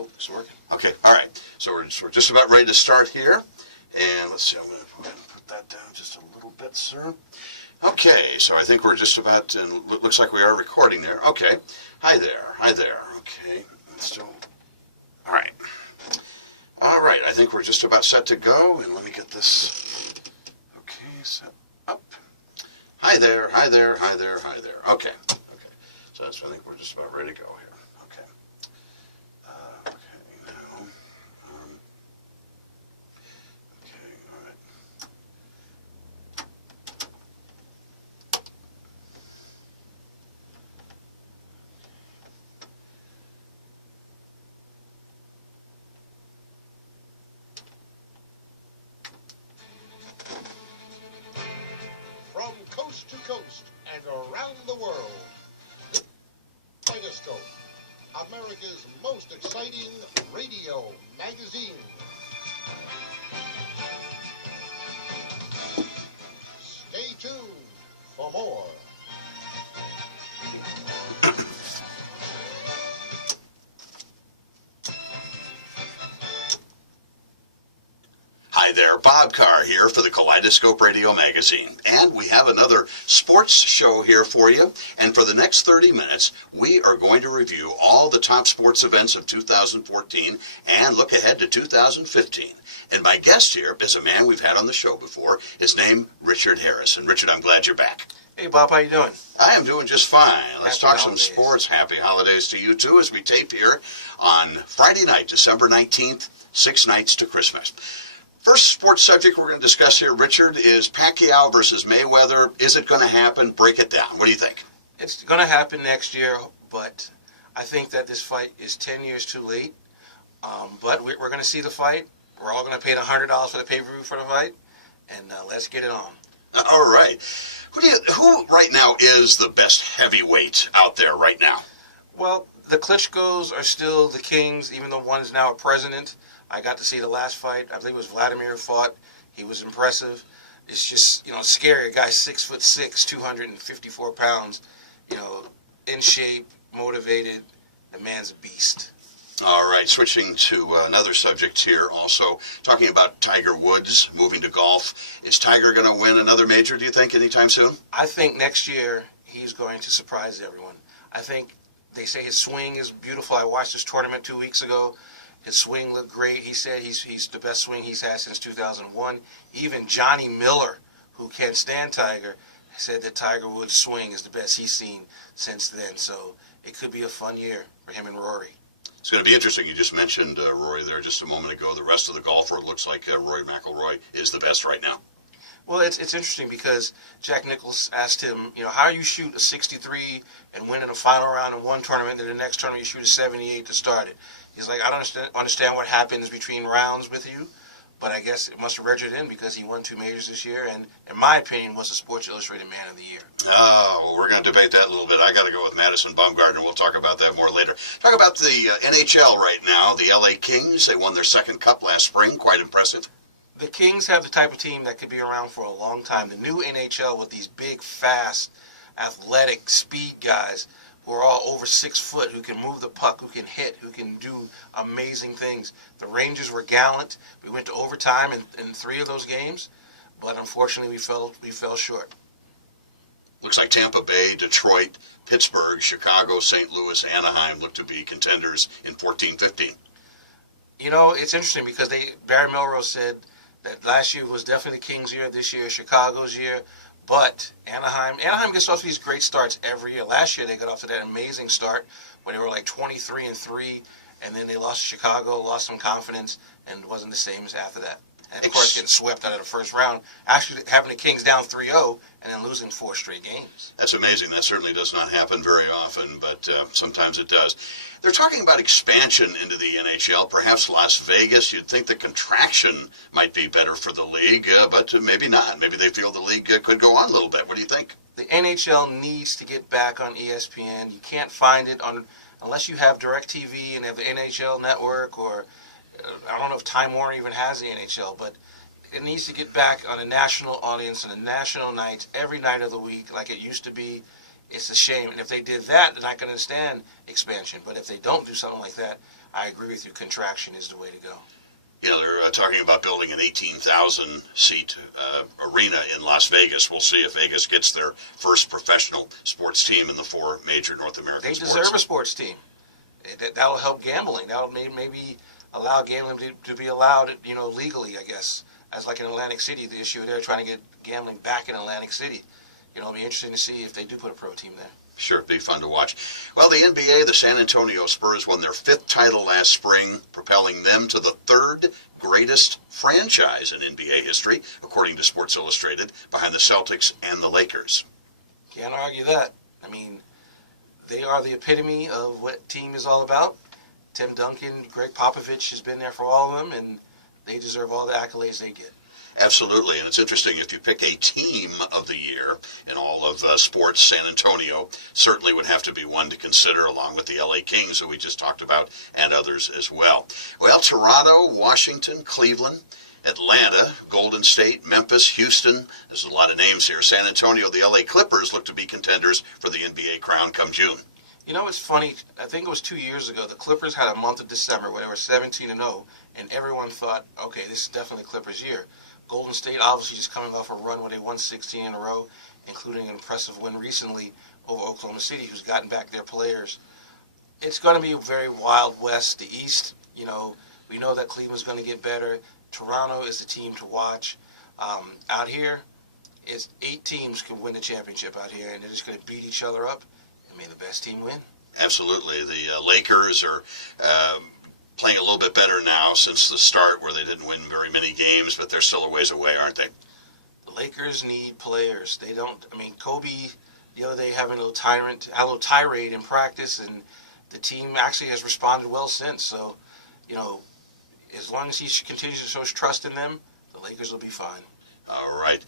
Oh, it's working. Okay, all right. So we're just about ready to start here. And let's see, I'm going to put that down just a little bit, sir. Okay, so I think we're just about, and looks like we are recording there. Okay. Hi there. Hi there. Okay. So, all right. All right, I think we're just about set to go. And let me get this, okay, set up. Hi there. Hi there. Hi there. Hi there. Okay. Okay. So I think we're just about ready to go here. Okay. Okay, now. Okay, all right. From coast to coast and around the world, Kaleidoscope, America's most exciting radio magazine. Stay tuned for more. Hi there, Bob Carr here for the Kaleidoscope Radio Magazine. And we have another sports show here for you. And for the next 30 minutes, we are going to review all the top sports events of 2014 and look ahead to 2015. And my guest here is a man we've had on the show before. His name, Richard Harris. And Richard, I'm glad you're back. Hey, Bob, how you doing? I am doing just fine. Let's Happy talk some holidays. sports. Happy holidays to you, too, as we tape here on Friday night, December 19th, 6 nights to Christmas. First sports subject we're going to discuss here, Richard, is Pacquiao versus Mayweather. Is it going to happen? Break it down. What do you think? It's going to happen next year, but I think that this fight is 10 years too late. But we're going to see the fight. We're all going to pay the $100 for the pay-per-view for the fight, and let's get it on. All right. Who right now is the best heavyweight out there right now? Well, the Klitschko's are still the kings, even though one is now a president. I got to see the last fight. I believe it was Vladimir fought. He was impressive. It's just, scary. A guy 6'6", 254 pounds, in shape, motivated. The man's a beast. All right, switching to another subject here, also talking about Tiger Woods moving to golf. Is Tiger going to win another major, do you think, anytime soon? I think next year he's going to surprise everyone. I think they say his swing is beautiful. I watched his tournament 2 weeks ago. His swing looked great. He said he's the best swing he's had since 2001. Even Johnny Miller, who can't stand Tiger, said that Tiger Woods' swing is the best he's seen since then. So it could be a fun year for him and Rory. It's going to be interesting. You just mentioned Rory there just a moment ago. The rest of the golfer, it looks like Rory McIlroy is the best right now. Well, it's interesting because Jack Nicklaus asked him, how you shoot a 63 and win in a final round in one tournament, and the next tournament you shoot a 78 to start it. He's like, I don't understand what happens between rounds with you, but I guess it must have registered in because he won 2 majors this year, and in my opinion, was the Sports Illustrated Man of the Year. Oh, well, we're going to debate that a little bit. I got to go with Madison Bumgarner. We'll talk about that more later. Talk about the NHL right now. The LA Kings, they won their second cup last spring. Quite impressive. The Kings have the type of team that could be around for a long time. The new NHL with these big, fast, athletic, speed guys who are all over 6 foot, who can move the puck, who can hit, who can do amazing things. The Rangers were gallant. We went to overtime in 3 of those games, but unfortunately we fell short. Looks like Tampa Bay, Detroit, Pittsburgh, Chicago, St. Louis, Anaheim look to be contenders in 14-15. It's interesting because Barry Melrose said that last year was definitely the Kings' year, this year Chicago's year, but Anaheim gets off to these great starts every year. Last year they got off to that amazing start when they were like 23-3, and then they lost to Chicago, lost some confidence, and wasn't the same as after that. And of course getting swept out of the first round, actually having the Kings down 3-0 and then losing 4 straight games. That's amazing. That certainly does not happen very often, but sometimes it does. They're talking about expansion into the NHL, perhaps Las Vegas. You'd think the contraction might be better for the league, but maybe not. Maybe they feel the league could go on a little bit. What do you think? The NHL needs to get back on ESPN. You can't find it unless you have DirecTV and have the NHL network, or I don't know if Time Warner even has the NHL, but it needs to get back on a national audience and a national night every night of the week like it used to be. it's a shame. And if they did that, then I can understand expansion. But if they don't do something like that, I agree with you. Contraction is the way to go. You know, they're talking about building an 18,000 seat arena in Las Vegas. We'll see if Vegas gets their first professional sports team in the four major North American They sports. deserve a sports team. That'll help gambling. That'll maybe allow gambling to be allowed, legally, I guess. As like in Atlantic City, the issue they're trying to get gambling back in Atlantic City. It'll be interesting to see if they do put a pro team there. Sure, it'd be fun to watch. Well, the NBA, the San Antonio Spurs won their 5th title last spring, propelling them to the 3rd greatest franchise in NBA history, according to Sports Illustrated, behind the Celtics and the Lakers. Can't argue that. I mean, they are the epitome of what team is all about. Tim Duncan, Greg Popovich has been there for all of them, and they deserve all the accolades they get. Absolutely, and it's interesting, if you pick a team of the year in all of sports, San Antonio certainly would have to be one to consider, along with the LA Kings, who we just talked about, and others as well. Well, Toronto, Washington, Cleveland, Atlanta, Golden State, Memphis, Houston, there's a lot of names here. San Antonio, the LA Clippers look to be contenders for the NBA crown come June. You know, it's funny. I think it was 2 years ago. The Clippers had a month of December where they were 17-0, and everyone thought, okay, this is definitely Clippers' year. Golden State obviously just coming off a run where they won 16 in a row, including an impressive win recently over Oklahoma City, who's gotten back their players. It's going to be a very wild west. The East, we know that Cleveland's going to get better. Toronto is the team to watch. Out here, it's 8 teams can win the championship out here, and they're just going to beat each other up, and may the best team win. Absolutely. The Lakers are playing a little bit better now since the start, where they didn't win very many games, but they're still a ways away, aren't they? The Lakers need players. They don't. I mean, Kobe the other day having a little tirade in practice, and the team actually has responded well since. So, as long as he continues to show trust in them, the Lakers will be fine. All right.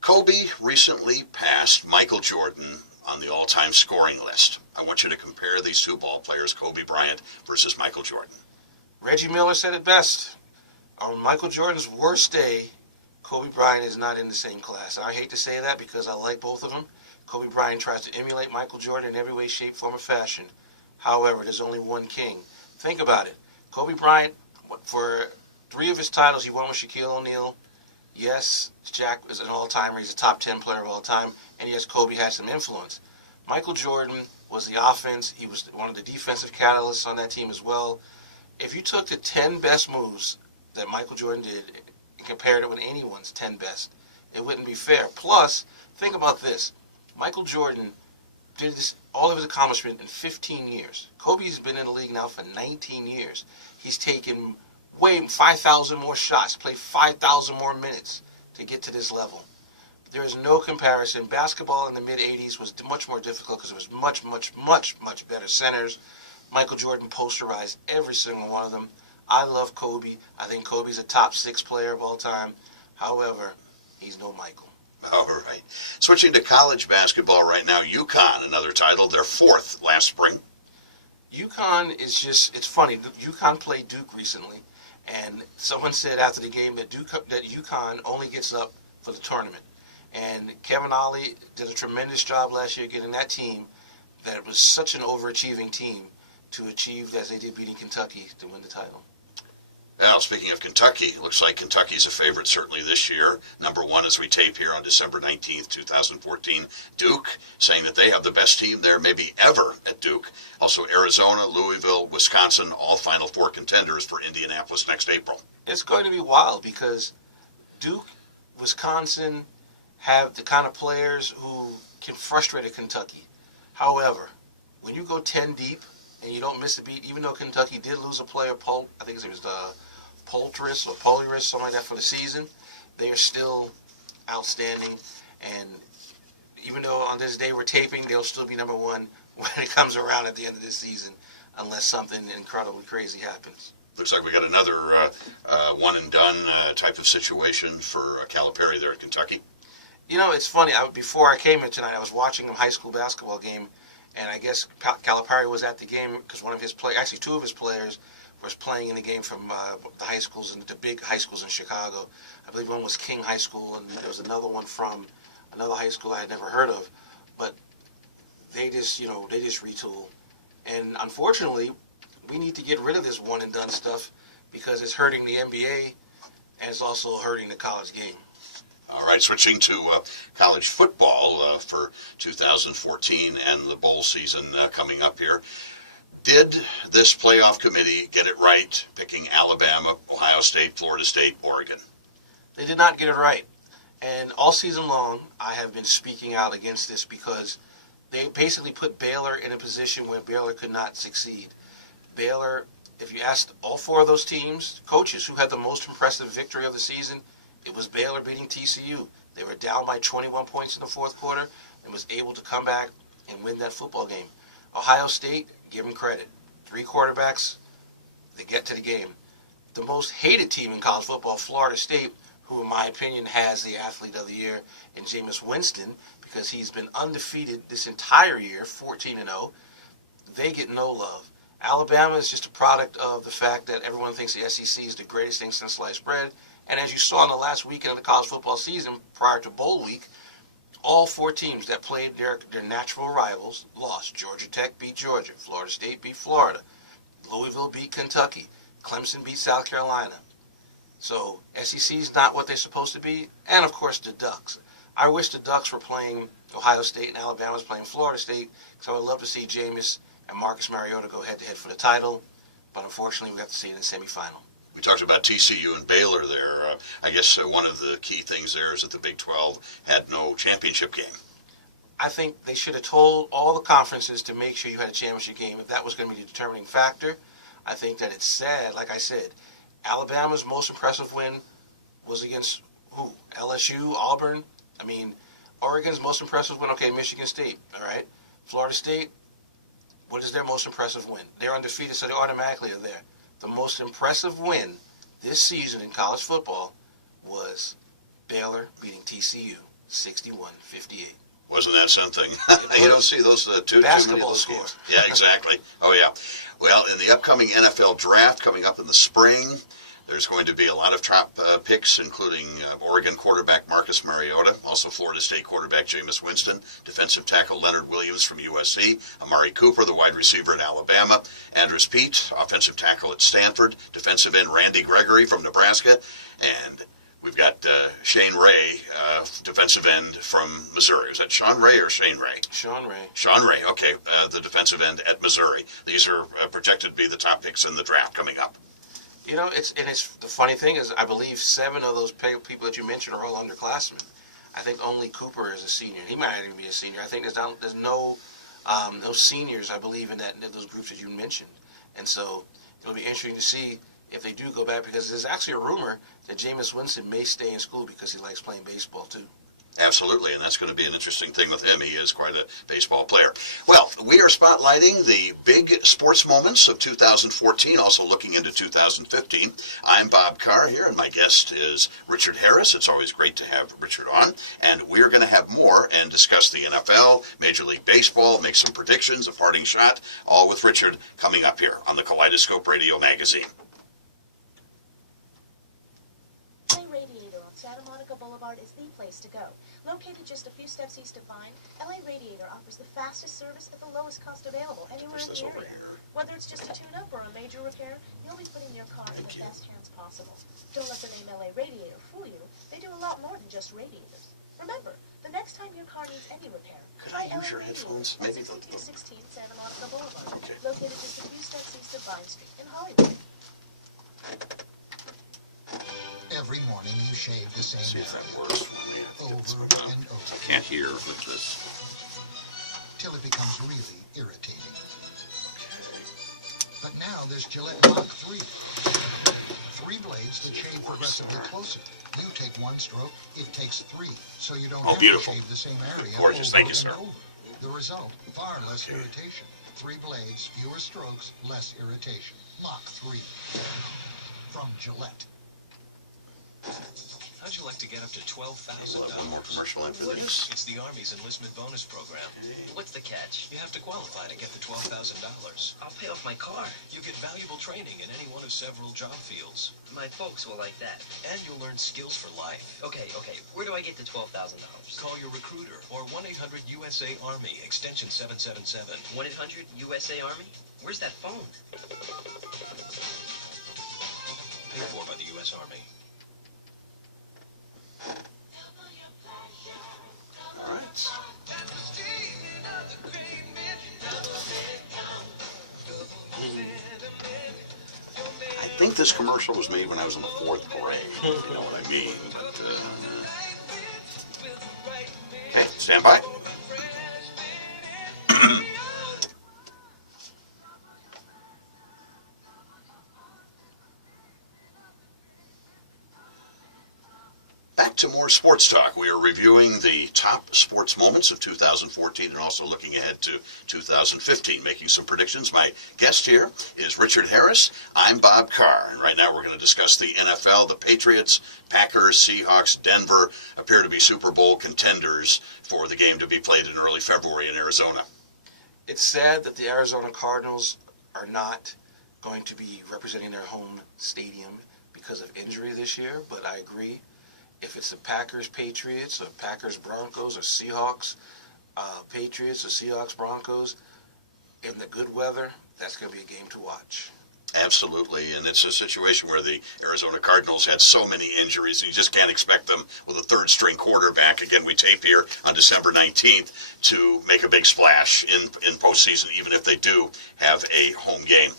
Kobe recently passed Michael Jordan on the all-time scoring list. I want you to compare these two ball players, Kobe Bryant versus Michael Jordan. Reggie Miller said it best. On Michael Jordan's worst day, Kobe Bryant is not in the same class. And I hate to say that because I like both of them. Kobe Bryant tries to emulate Michael Jordan in every way, shape, form, or fashion. However, there's only one king. Think about it. Kobe Bryant, for 3 of his titles, he won with Shaquille O'Neal. Yes, Jack is an all-timer. He's a top 10 player of all time. And yes, Kobe had some influence. Michael Jordan was the offense. He was one of the defensive catalysts on that team as well. If you took the 10 best moves that Michael Jordan did and compared it with anyone's 10 best, it wouldn't be fair. Plus, think about this. Michael Jordan did all of his accomplishment in 15 years. Kobe's been in the league now for 19 years. He's taken 5,000 more shots, played 5,000 more minutes to get to this level. There is no comparison. Basketball in the mid-'80s was much more difficult because it was much, much, much, much better centers. Michael Jordan posterized every single one of them. I love Kobe. I think Kobe's a top 6 player of all time. However, he's no Michael. All right. Switching to college basketball right now, UConn, another title, their 4th last spring. UConn is it's funny. UConn played Duke recently, and someone said after the game that UConn only gets up for the tournament. And Kevin Ollie did a tremendous job last year getting that team, that it was such an overachieving team, to achieve as they did, beating Kentucky to win the title. Now, speaking of Kentucky, it looks like Kentucky's a favorite certainly this year. Number 1 as we tape here on December 19th, 2014. Duke, saying that they have the best team there maybe ever at Duke. Also Arizona, Louisville, Wisconsin, all Final Four contenders for Indianapolis next April. It's going to be wild because Duke, Wisconsin have the kind of players who can frustrate a Kentucky. However, when you go 10 deep and you don't miss a beat, even though Kentucky did lose a player, I think his name was Poultris or Poliris, something like that, for the season, they are still outstanding. And even though on this day we're taping, they'll still be number 1 when it comes around at the end of this season, unless something incredibly crazy happens. Looks like we got another one-and-done type of situation for Calipari there at Kentucky. It's funny. Before I came here tonight, I was watching a high school basketball game, and I guess Calipari was at the game because one of his players, actually 2 of his players, was playing in the game from the high schools, and the big high schools in Chicago. I believe one was King High School, and there was another one from another high school I had never heard of. But they just retool. And unfortunately, we need to get rid of this one and done stuff because it's hurting the NBA and it's also hurting the college game. All right, switching to college football for 2014 and the bowl season coming up here. Did this playoff committee get it right, picking Alabama, Ohio State, Florida State, Oregon? They did not get it right. And all season long, I have been speaking out against this because they basically put Baylor in a position where Baylor could not succeed. Baylor, if you asked all four of those teams, coaches, who had the most impressive victory of the season, it was Baylor beating TCU. They were down by 21 points in the fourth quarter and was able to come back and win that football game. Ohio State, give them credit. 3 quarterbacks, they get to the game. The most hated team in college football, Florida State, who in my opinion has the athlete of the year in Jameis Winston because he's been undefeated this entire year, 14-0. They get no love. Alabama is just a product of the fact that everyone thinks the SEC is the greatest thing since sliced bread. And as you saw in the last weekend of the college football season prior to bowl week, all 4 teams that played their natural rivals lost. Georgia Tech beat Georgia. Florida State beat Florida. Louisville beat Kentucky. Clemson beat South Carolina. So SEC is not what they're supposed to be. And, of course, the Ducks. I wish the Ducks were playing Ohio State and Alabama was playing Florida State because I would love to see Jameis and Marcus Mariota go head-to-head for the title. But, unfortunately, we have to see it in the semifinal. We talked about TCU and Baylor there. I guess one of the key things there is that the Big 12 had no championship game. I think they should have told all the conferences to make sure you had a championship game if that was going to be the determining factor. I think that it's sad, like I said, Alabama's most impressive win was against who? LSU, Auburn? I mean, Oregon's most impressive win, okay, Michigan State, all right? Florida State, what is their most impressive win? They're undefeated, so they automatically are there. The most impressive win this season in college football was Baylor beating TCU, 61-58. Wasn't that something? You don't see those too many of those score. games. Yeah, exactly. Oh, yeah. Well, in the upcoming NFL draft coming up in the spring, there's going to be a lot of top picks, including Oregon quarterback Marcus Mariota, also Florida State quarterback Jameis Winston, defensive tackle Leonard Williams from USC, Amari Cooper, the wide receiver at Alabama, Andrus Peat, offensive tackle at Stanford, defensive end Randy Gregory from Nebraska, and we've got Shane Ray, defensive end from Missouri. Is that Sean Ray or Shane Ray? Sean Ray. Sean Ray, okay, the defensive end at Missouri. These are projected to be the top picks in the draft coming up. You know, it's the funny thing is, I believe 7 of those people that you mentioned are all underclassmen. I think only Cooper is a senior. He might not even be a senior. I think there's no seniors, I believe, in those groups that you mentioned. And so it'll be interesting to see if they do go back, because there's actually a rumor that Jameis Winston may stay in school because he likes playing baseball too. Absolutely, and that's going to be an interesting thing with him. He is quite a baseball player. Well, we are spotlighting the big sports moments of 2014, also looking into 2015. I'm Bob Carr here, and my guest is Richard Harris. It's always great to have Richard on, and we're going to have more and discuss the NFL, Major League Baseball, make some predictions, a parting shot, all with Richard coming up here on the Kaleidoscope Radio Magazine. Santa Monica Boulevard is the place to go. Located just a few steps east of Vine, LA Radiator offers the fastest service at the lowest cost available anywhere in the area. Whether it's just a tune-up or a major repair, you'll be putting your car in the best hands possible. Don't let the name LA Radiator fool you. They do a lot more than just radiators. Remember, the next time your car needs any repair, Could I use your headphones? Maybe 16 Santa Monica Boulevard, Okay. located just a few steps east of Vine Street in Hollywood. Every morning you shave the same See if that area works for me. I think it's over about- and over Can't hear with this. till it becomes really irritating. Okay. But now there's Gillette Mach 3. 3 blades that shave progressively closer. You take 1 stroke, it takes 3, so you don't have beautiful. to shave the same area Gorgeous. over Thank you, and sir. over. The result, far less irritation. 3 blades, fewer strokes, less irritation. Mach 3 from Gillette. How'd you like to get up to $12,000? One more commercial in for this. It's the Army's enlistment bonus program. What's the catch? You have to qualify to get the $12,000. I'll pay off my car. You get valuable training in any one of several job fields. My folks will like that. And you'll learn skills for life. Okay. Where do I get the $12,000? Call your recruiter or 1-800-USA-ARMY, extension 777. 1-800-USA-ARMY? Where's that phone? Paid for by the U.S. Army. All right. I think this commercial was made when I was in the 4th grade, if you know what I mean. But, hey, stand by. Back to more sports talk. We are reviewing the top sports moments of 2014 and also looking ahead to 2015, making some predictions. My guest here is Richard Harris. I'm Bob Carr, and right now we're going to discuss the NFL. The Patriots, Packers, Seahawks, Denver appear to be Super Bowl contenders for the game to be played in early February in Arizona. It's sad that the Arizona Cardinals are not going to be representing their home stadium because of injury this year, but I agree. If it's the Packers, Patriots, or Packers, Broncos, or Seahawks, Patriots, or Seahawks, Broncos, in the good weather, that's going to be a game to watch. Absolutely, and it's a situation where the Arizona Cardinals had so many injuries, and you just can't expect them with a third-string quarterback. Again, we tape here on December 19th to make a big splash in postseason, even if they do have a home game.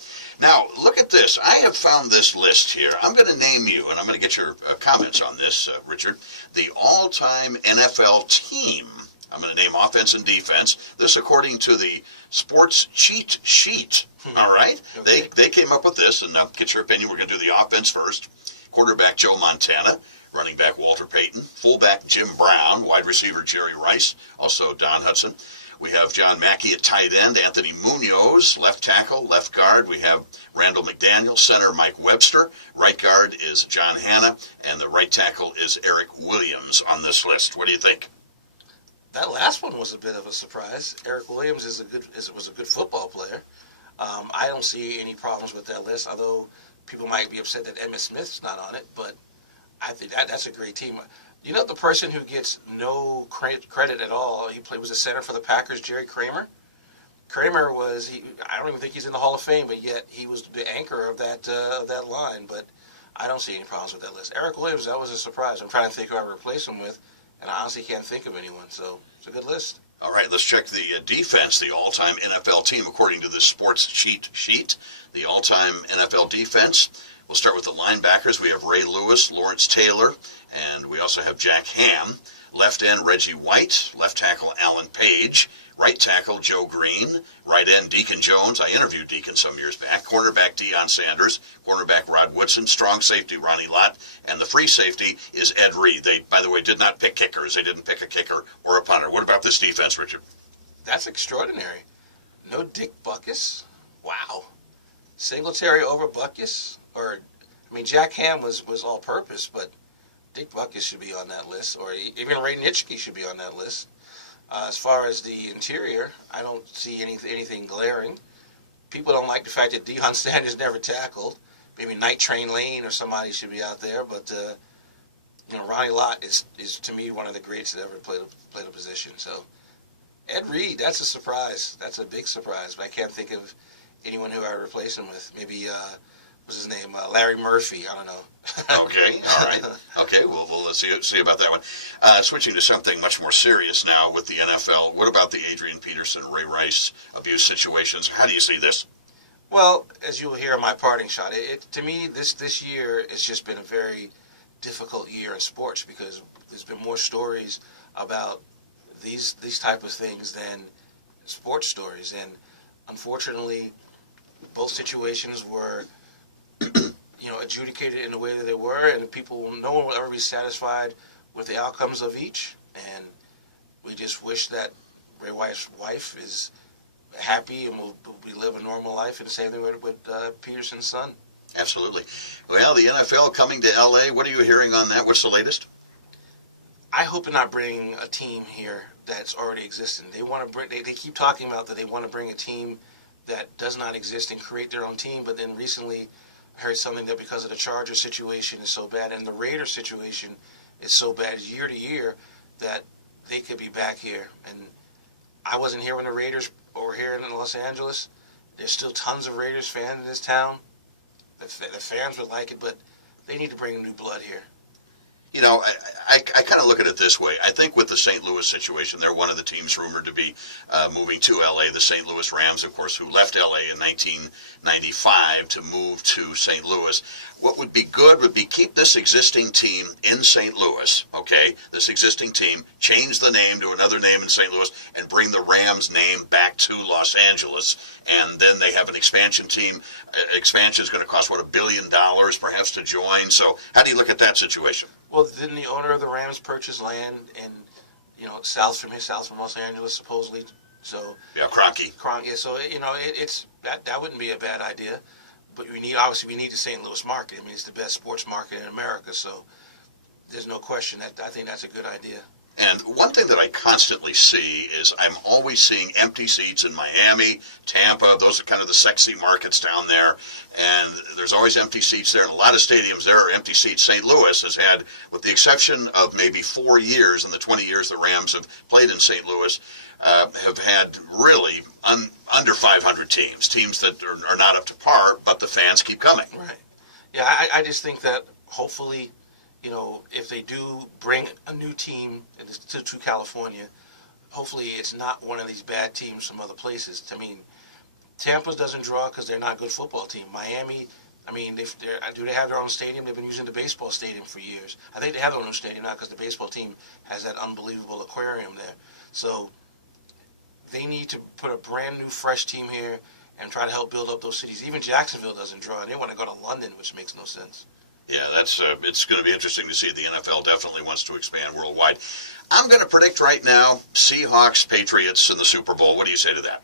Now, look at this. I have found this list here. I'm going to name you, and I'm going to get your comments on this, Richard. The all-time NFL team. I'm going to name offense and defense. This according to the sports cheat sheet. All right? Okay. They came up with this, and I'll get your opinion. We're going to do the offense first. Quarterback Joe Montana. Running back Walter Payton. Fullback Jim Brown. Wide receiver Jerry Rice. Also Don Hudson. We have John Mackey at tight end, Anthony Munoz, left tackle, left guard. We have Randall McDaniel, center Mike Webster. Right guard is John Hanna, and the right tackle is Eric Williams on this list. What do you think? That last one was a bit of a surprise. Eric Williams was a good football player. I don't see any problems with that list, although people might be upset that Emmitt Smith's not on it, but I think that's a great team. You know the person who gets no credit at all? He was a center for the Packers, Jerry Kramer. Kramer I don't even think he's in the Hall of Fame, but yet he was the anchor of that line. But I don't see any problems with that list. Eric Williams, that was a surprise. I'm trying to think who I replace him with, and I honestly can't think of anyone. So it's a good list. All right, let's check the defense, the all-time NFL team according to the sports cheat sheet. The all-time NFL defense. We'll start with the linebackers. We have Ray Lewis, Lawrence Taylor, and we also have Jack Ham. Left end, Reggie White. Left tackle, Alan Page. Right tackle, Joe Green. Right end, Deacon Jones. I interviewed Deacon some years back. Cornerback, Deion Sanders. Cornerback, Rod Woodson. Strong safety, Ronnie Lott. And the free safety is Ed Reed. They, by the way, did not pick kickers. They didn't pick a kicker or a punter. What about this defense, Richard? That's extraordinary. No Dick Butkus? Wow. Singletary over Butkus? Jack Ham was all-purpose, but Dick Butkus should be on that list, or even Ray Nitschke should be on that list. As far as the interior, I don't see anything glaring. People don't like the fact that Deion Sanders never tackled. Maybe Night Train Lane or somebody should be out there, but Ronnie Lott is to me one of the greats that ever played a position. So Ed Reed, that's a surprise. That's a big surprise, but I can't think of anyone who I would replace him with. Maybe what's his name? Larry Murphy. I don't know. Okay, all right. Okay, we'll see about that one. Switching to something much more serious now with the NFL. What about the Adrian Peterson, Ray Rice abuse situations? How do you see this? Well, as you will hear in my parting shot, to me, this year has just been a very difficult year in sports because there's been more stories about these type of things than sports stories. And unfortunately, both situations were adjudicated in the way that they were, and no one will ever be satisfied with the outcomes of each. And we just wish that Ray Rice's wife is happy and will live a normal life, and the same thing with Peterson's son. Absolutely. Well, the NFL coming to L.A., what are you hearing on that? What's the latest? I hope they're not bringing a team here that's already existing. They want to bring. They keep talking about that they want to bring a team that does not exist and create their own team. But then recently, I heard something that because of the Chargers situation is so bad and the Raiders situation is so bad year to year that they could be back here. And I wasn't here when the Raiders were here in Los Angeles. There's still tons of Raiders fans in this town. The fans would like it, but they need to bring new blood here. You know, I kind of look at it this way. I think with the St. Louis situation, they're one of the teams rumored to be moving to L.A. The St. Louis Rams, of course, who left L.A. in 1995 to move to St. Louis. What would be good would be keep this existing team in St. Louis, okay, this existing team, change the name to another name in St. Louis, and bring the Rams name back to Los Angeles. And then they have an expansion team. Expansion is going to cost, what, $1 billion perhaps to join. So how do you look at that situation? Well, didn't the owner of the Rams purchase land in, south from Los Angeles, supposedly? So Yeah, Kroenke. Yeah. So it's that wouldn't be a bad idea, but we need the St. Louis market. I mean, it's the best sports market in America, so there's no question that I think that's a good idea. And one thing that I constantly see is I'm always seeing empty seats in Miami, Tampa. Those are kind of the sexy markets down there. And there's always empty seats there. In a lot of stadiums, there are empty seats. St. Louis has had, with the exception of maybe 4 years in the 20 years the Rams have played in St. Louis, have had really under 500 teams that are not up to par, but the fans keep coming. Right. Yeah, I just think that hopefully, if they do bring a new team to California, hopefully it's not one of these bad teams from other places. I mean, Tampa doesn't draw because they're not a good football team. Miami, I mean, do they have their own stadium? They've been using the baseball stadium for years. I think they have their own stadium now because the baseball team has that unbelievable aquarium there. So they need to put a brand new, fresh team here and try to help build up those cities. Even Jacksonville doesn't draw, and they want to go to London, which makes no sense. Yeah, that's it's going to be interesting to see. The NFL definitely wants to expand worldwide. I'm going to predict right now Seahawks, Patriots in the Super Bowl. What do you say to that?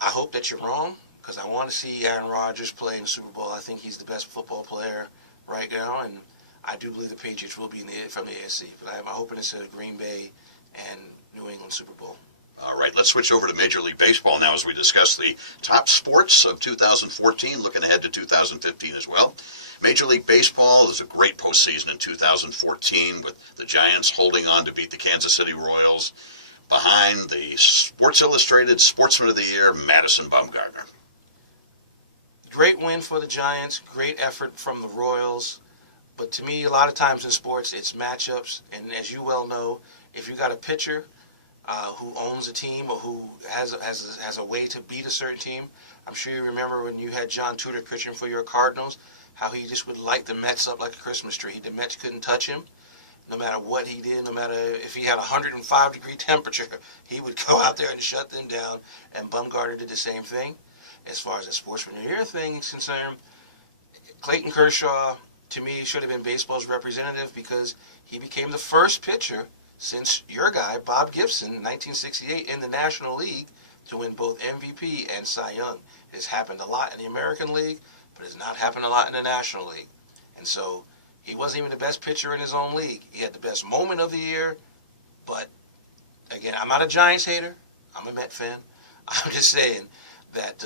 I hope that you're wrong because I want to see Aaron Rodgers play in the Super Bowl. I think he's the best football player right now, and I do believe the Patriots will be from the AFC. But I'm hoping it's a Green Bay and New England Super Bowl. All right, let's switch over to Major League Baseball now as we discuss the top sports of 2014, looking ahead to 2015 as well. Major League Baseball is a great postseason in 2014 with the Giants holding on to beat the Kansas City Royals behind the Sports Illustrated Sportsman of the Year, Madison Bumgarner. Great win for the Giants, great effort from the Royals. But to me, a lot of times in sports, it's matchups. And as you well know, if you got a pitcher who owns a team or who has a way to beat a certain team, I'm sure you remember when you had John Tudor pitching for your Cardinals, how he just would light the Mets up like a Christmas tree. The Mets couldn't touch him. No matter what he did, no matter if he had 105-degree temperature, he would go out there and shut them down. And Bumgarner did the same thing. As far as the Sportsman of the Year thing is concerned, Clayton Kershaw, to me, should have been baseball's representative because he became the first pitcher since your guy, Bob Gibson, in 1968 in the National League to win both MVP and Cy Young. It has happened a lot in the American League, but it's not happened a lot in the National League. And so he wasn't even the best pitcher in his own league. He had the best moment of the year, but again, I'm not a Giants hater. I'm a Met fan. I'm just saying that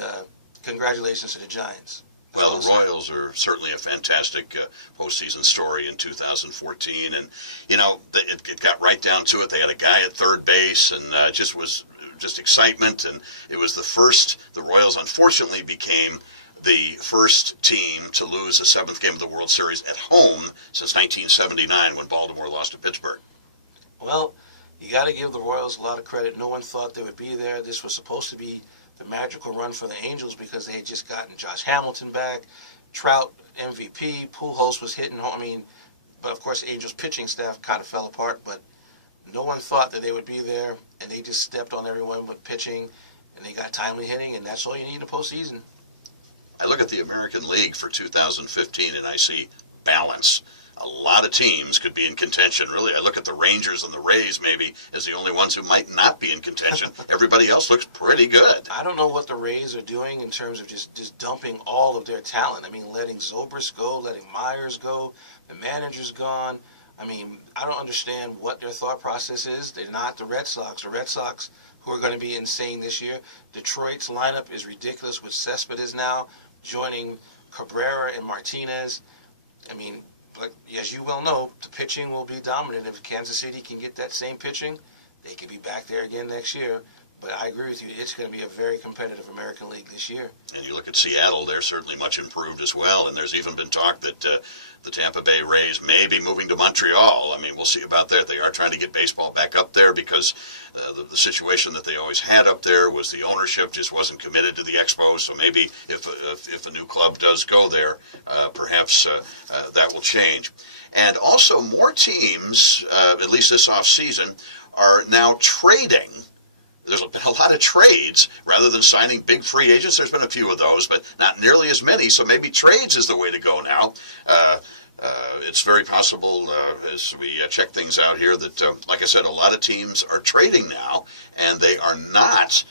congratulations to the Giants. Well, the Royals are certainly a fantastic postseason story in 2014, and it got right down to it. They had a guy at third base, and just excitement, and it was the Royals unfortunately became the first team to lose a seventh game of the World Series at home since 1979 when Baltimore lost to Pittsburgh. Well, you got to give the Royals a lot of credit. No one thought they would be there. This was supposed to be the magical run for the Angels because they had just gotten Josh Hamilton back, Trout MVP, Pujols was hitting. But of course the Angels pitching staff kind of fell apart. But no one thought that they would be there, and they just stepped on everyone with pitching, and they got timely hitting, and that's all you need in the postseason. I look at the American League for 2015, and I see balance. a lot of teams could be in contention. Really, I look at the Rangers and the Rays maybe as the only ones who might not be in contention. Everybody else looks pretty good. I don't know what the Rays are doing in terms of just dumping all of their talent. I mean, letting Zobrist go, letting Myers go, the manager's gone. I mean, I don't understand what their thought process is. They're not the Red Sox. The Red Sox, who are going to be insane this year. Detroit's lineup is ridiculous with Cespedes now joining Cabrera and Martinez. I mean, but as you well know, the pitching will be dominant. If Kansas City can get that same pitching, they could be back there again next year. But I agree with you. It's going to be a very competitive American League this year. And you look at Seattle, they're certainly much improved as well. And there's even been talk that the Tampa Bay Rays may be moving to Montreal. I mean, we'll see about that. They are trying to get baseball back up there because the situation that they always had up there was the ownership just wasn't committed to the Expos. So maybe if a new club does go there, perhaps that will change. And also more teams, at least this offseason, are now trading. There's been a lot of trades rather than signing big free agents. There's been a few of those, but not nearly as many. So maybe trades is the way to go now. It's very possible as we check things out here that, like I said, a lot of teams are trading now, and they are not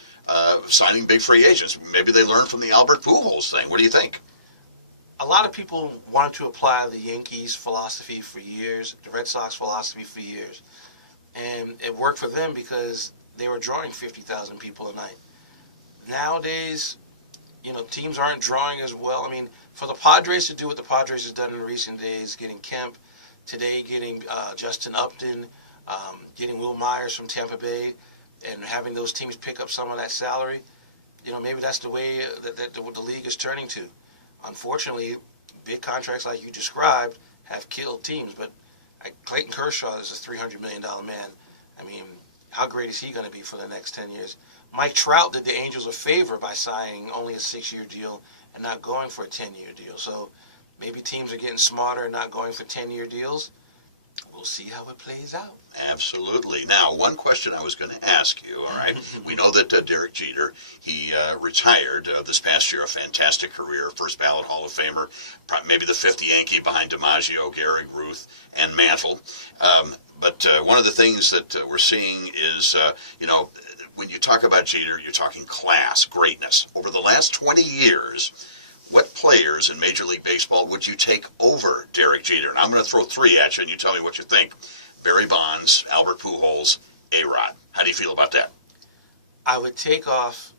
signing big free agents. Maybe they learned from the Albert Pujols thing. What do you think? A lot of people wanted to apply the Yankees' philosophy for years, the Red Sox philosophy for years. And it worked for them because they were drawing 50,000 people a night. Nowadays, teams aren't drawing as well. I mean, for the Padres to do what the Padres has done in recent days, getting Kemp, today getting Justin Upton, getting Will Myers from Tampa Bay, and having those teams pick up some of that salary, maybe that's the way that the league is turning to. Unfortunately, big contracts like you described have killed teams, but Clayton Kershaw is a $300 million man. I mean, how great is he going to be for the next 10 years? Mike Trout did the Angels a favor by signing only a 6-year deal and not going for a 10-year deal. So maybe teams are getting smarter and not going for 10-year deals. We'll see how it plays out. Absolutely. Now, one question I was going to ask you, all right? We know that Derek Jeter, he retired this past year, a fantastic career, first ballot Hall of Famer, maybe the 5th Yankee behind DiMaggio, Gehrig, Ruth, and Mantle. But one of the things that we're seeing is, when you talk about Jeter, you're talking class, greatness. Over the last 20 years, what players in Major League Baseball would you take over Derek Jeter? And I'm going to throw 3 at you, and you tell me what you think. Barry Bonds, Albert Pujols, A-Rod. How do you feel about that? I would take off,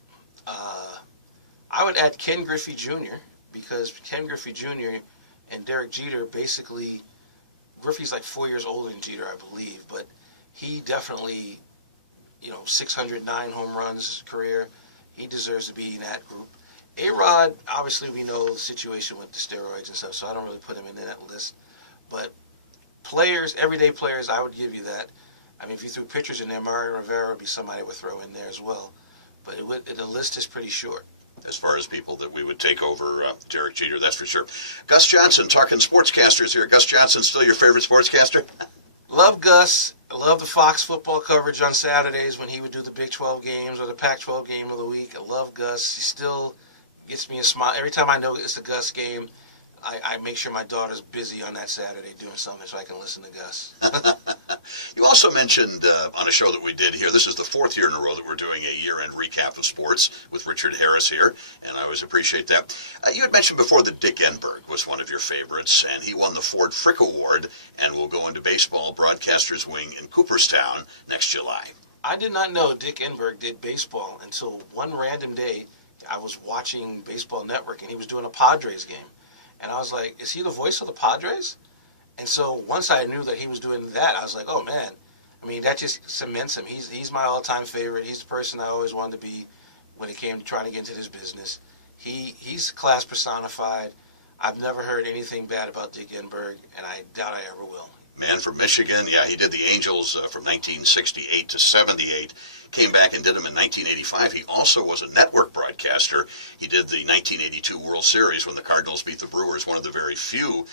I would add Ken Griffey Jr., because Ken Griffey Jr. and Derek Jeter basically, Griffey's like 4 years older than Jeter, I believe, but he definitely, 609 home runs career. He deserves to be in that group. A-Rod, obviously we know the situation with the steroids and stuff, so I don't really put him in that list. But players, everyday players, I would give you that. I mean, if you threw pitchers in there, Mario Rivera would be somebody I would throw in there as well. But the list is pretty short. As far as people that we would take over Derek Jeter, that's for sure. Gus Johnson, talking sportscasters here. Gus Johnson, still your favorite sportscaster? Love Gus. I love the Fox football coverage on Saturdays when he would do the Big 12 games or the Pac-12 game of the week. I love Gus. He still gets me a smile. Every time I know it's a Gus game, I make sure my daughter's busy on that Saturday doing something so I can listen to Gus. You also mentioned on a show that we did here, this is the 4th year in a row that we're doing a year-end recap of sports with Richard Harris here, and I always appreciate that. You had mentioned before that Dick Enberg was one of your favorites, and he won the Ford Frick Award and will go into baseball broadcasters wing in Cooperstown next July. I did not know Dick Enberg did baseball until one random day. I was watching Baseball Network, and he was doing a Padres game. And I was like, is he the voice of the Padres? And so once I knew that he was doing that, I was like, oh, man. I mean, that just cements him. He's my all-time favorite. He's the person I always wanted to be when it came to trying to get into this business. He's class personified. I've never heard anything bad about Dick Enberg, and I doubt I ever will. Man from Michigan, yeah, he did the Angels from 1968 to 78. Came back and did them in 1985. He also was a network broadcaster. He did the 1982 World Series when the Cardinals beat the Brewers, one of the very few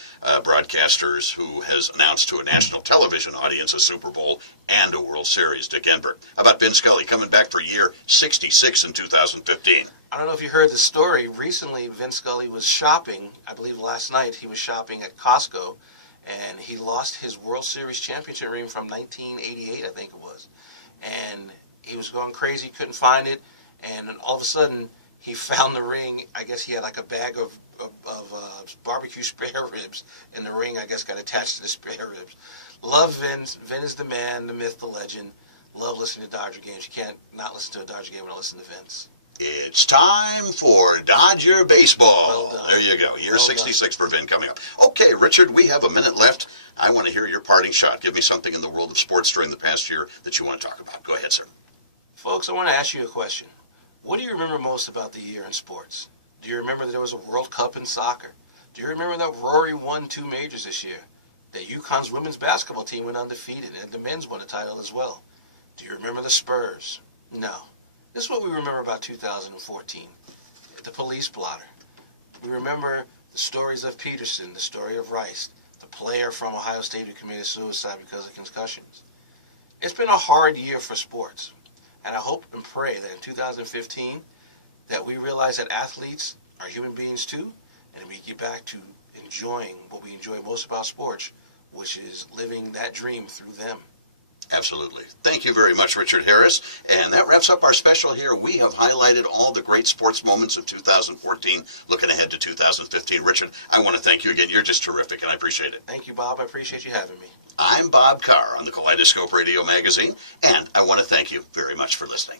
broadcasters who has announced to a national television audience a Super Bowl and a World Series, Dick Enberg. How about Vin Scully coming back for year 66 in 2015? I don't know if you heard the story. Recently, Vin Scully was shopping. I believe last night he was shopping at Costco, and he lost his World Series championship ring from 1988, I think it was. And he was going crazy, couldn't find it, and then all of a sudden he found the ring. I guess he had like a bag of barbecue spare ribs, and the ring, I guess, got attached to the spare ribs. Love Vince. Vin is the man, the myth, the legend. Love listening to Dodger games. You can't not listen to a Dodger game without listening to Vince. It's time for Dodger baseball. Well done. There you go. Year Well 66 for Vin coming up. Okay, Richard, we have a minute left. I want to hear your parting shot. Give me something in the world of sports during the past year that you want to talk about. Go ahead, sir. Folks, I want to ask you a question. What do you remember most about the year in sports? Do you remember that there was a World Cup in soccer? Do you remember that Rory won 2 majors this year? That UConn's women's basketball team went undefeated, and the men's won a title as well? Do you remember the Spurs? No. This is what we remember about 2014. The police blotter. We remember the stories of Peterson, the story of Rice, the player from Ohio State who committed suicide because of concussions. It's been a hard year for sports, and I hope and pray that in 2015 that we realize that athletes are human beings too, and we get back to enjoying what we enjoy most about sports, which is living that dream through them. Absolutely. Thank you very much, Richard Harris. And that wraps up our special here. We have highlighted all the great sports moments of 2014, looking ahead to 2015. Richard, I want to thank you again. You're just terrific, and I appreciate it. Thank you, Bob. I appreciate you having me. I'm Bob Carr on the Kaleidoscope Radio Magazine, and I want to thank you very much for listening.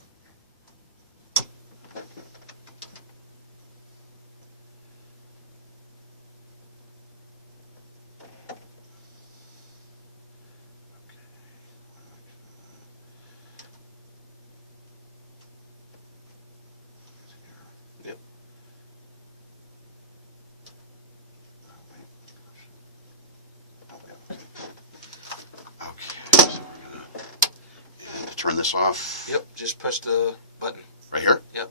Turn this off. Yep, just press the button. Right here? Yep.